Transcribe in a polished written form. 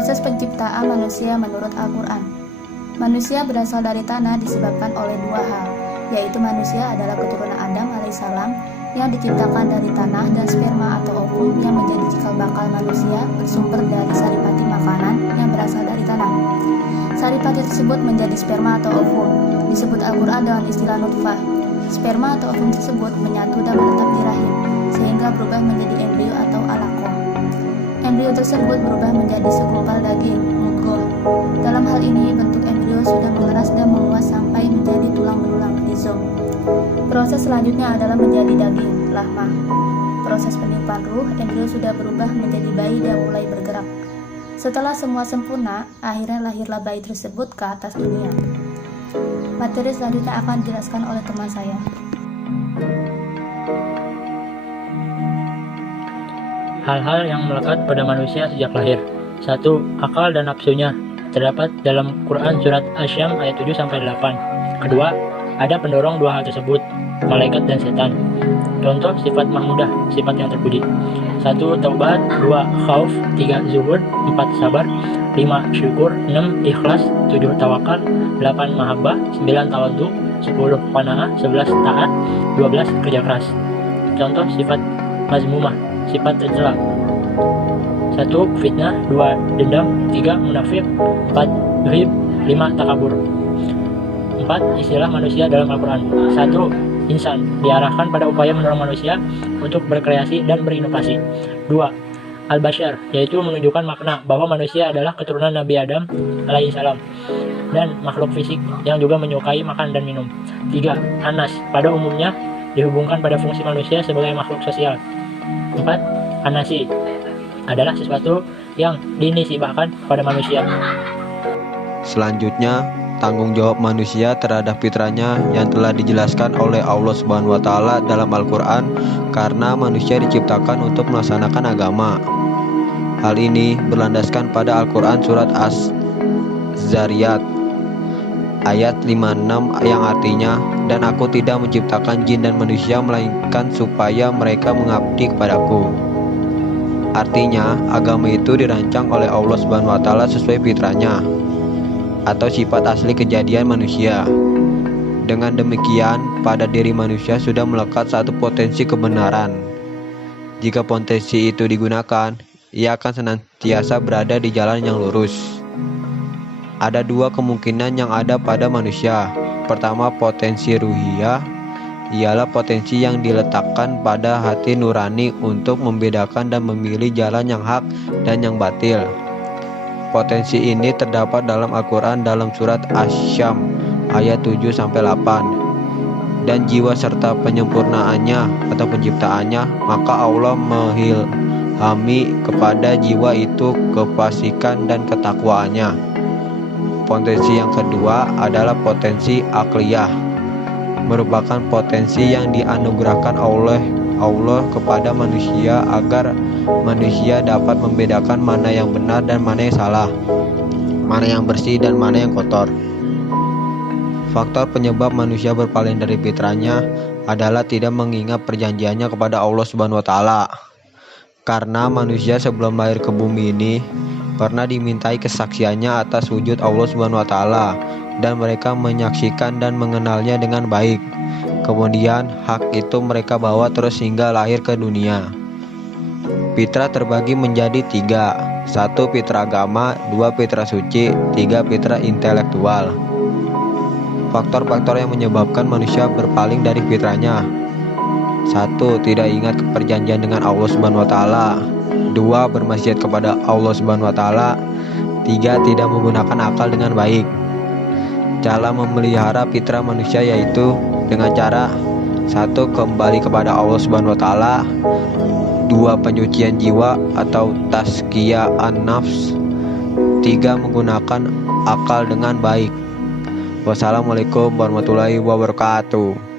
Proses penciptaan manusia menurut Al-Quran. Manusia berasal dari tanah disebabkan oleh dua hal, yaitu manusia adalah keturunan Adam alaihissalam yang diciptakan dari tanah, dan sperma atau ovum yang menjadi cikal bakal manusia bersumber dari saripati makanan yang berasal dari tanah. Saripati tersebut menjadi sperma atau ovum, disebut Al-Quran dengan istilah nutfah. Sperma atau ovum tersebut menyatu dan menetap di rahim, sehingga berubah menjadi embrio atau alaqah. Embrio tersebut berubah menjadi segumpal daging, mudghah. Dalam hal ini, bentuk embrio sudah mengeras dan meluas sampai menjadi tulang belulang, rizom. Proses selanjutnya adalah menjadi daging, lahmah. Proses peniupan ruh, embrio sudah berubah menjadi bayi dan mulai bergerak. Setelah semua sempurna, akhirnya lahirlah bayi tersebut ke atas dunia. Materi selanjutnya akan dijelaskan oleh teman saya. Hal-hal yang melekat pada manusia sejak lahir. 1. Akal dan nafsunya. Terdapat dalam Quran surat Asy-Syams ayat 7-8. Kedua, ada pendorong dua hal tersebut, malaikat dan setan. Contoh sifat mahmudah, sifat yang terpuji. 1. Taubat, 2. Khauf, 3. Zuhud, 4. Sabar, 5. Syukur, 6. Ikhlas, 7. Tawakal, 8. Mahabbah, 9. Tawadhu, 10. Qanaah, 11. Taat, 12. Kerja keras. Contoh sifat mazmumah, sifat tercela. 1. Fitnah, 2. Dendam, 3. Munafik, 4. Yuhib, 5. Takabur. 4. Istilah manusia dalam Al-Quran. 1. Insan, diarahkan pada upaya mendorong manusia untuk berkreasi dan berinovasi. 2. Al-Bashar, yaitu menunjukkan makna bahwa manusia adalah keturunan Nabi Adam alaihissalam dan makhluk fisik yang juga menyukai makan dan minum. 3. Anas, pada umumnya dihubungkan pada fungsi manusia sebagai makhluk sosial. 4. Anasi, adalah sesuatu yang dinisibahkan pada manusia. Selanjutnya, tanggung jawab manusia terhadap fitrahnya yang telah dijelaskan oleh Allah Subhanahu wa Ta'ala dalam Al-Quran, karena manusia diciptakan untuk melaksanakan agama. Hal ini berlandaskan pada Al-Quran surat Az-Zariyat ayat 56 yang artinya, dan aku tidak menciptakan jin dan manusia melainkan supaya mereka mengabdi kepadaku. Artinya, agama itu dirancang oleh Allah Subhanahu wa Ta'ala sesuai fitrahnya atau sifat asli kejadian manusia. Dengan demikian, pada diri manusia sudah melekat satu potensi kebenaran. Jika potensi itu digunakan, ia akan senantiasa berada di jalan yang lurus. Ada dua kemungkinan yang ada pada manusia. Pertama, potensi ruhiyah, ialah potensi yang diletakkan pada hati nurani untuk membedakan dan memilih jalan yang hak dan yang batil. Potensi ini terdapat dalam Al-Quran dalam surat Asy-Syams ayat 7-8. Dan jiwa serta penyempurnaannya atau penciptaannya, maka Allah mengilhami kepada jiwa itu kefasikan dan ketakwaannya. Potensi yang kedua adalah potensi akliyah, merupakan potensi yang dianugerahkan oleh Allah kepada manusia agar manusia dapat membedakan mana yang benar dan mana yang salah, mana yang bersih dan mana yang kotor. Faktor penyebab manusia berpaling dari fitrahnya adalah tidak mengingat perjanjiannya kepada Allah Subhanahu wa Ta'ala. Karena manusia sebelum lahir ke bumi ini pernah dimintai kesaksiannya atas wujud Allah Subhanahu wa Ta'ala, dan mereka menyaksikan dan mengenalnya dengan baik. Kemudian hak itu mereka bawa terus hingga lahir ke dunia. Fitrah terbagi menjadi 3. 1. Fitrah agama, 2. Fitrah suci, 3. Fitrah intelektual. Faktor-faktor yang menyebabkan manusia berpaling dari fitrahnya. 1. Tidak ingat perjanjian dengan Allah Subhanahu wa Ta'ala. 2. Bermaksiat kepada Allah Subhanahu wa Ta'ala. 3. Tidak menggunakan akal dengan baik. Cara memelihara fitrah manusia yaitu dengan cara 1. Kembali kepada Allah Subhanahu wa Ta'ala. 2. Penyucian jiwa atau tazkiyah an-nafs. 3. Menggunakan akal dengan baik. Wassalamualaikum warahmatullahi wabarakatuh.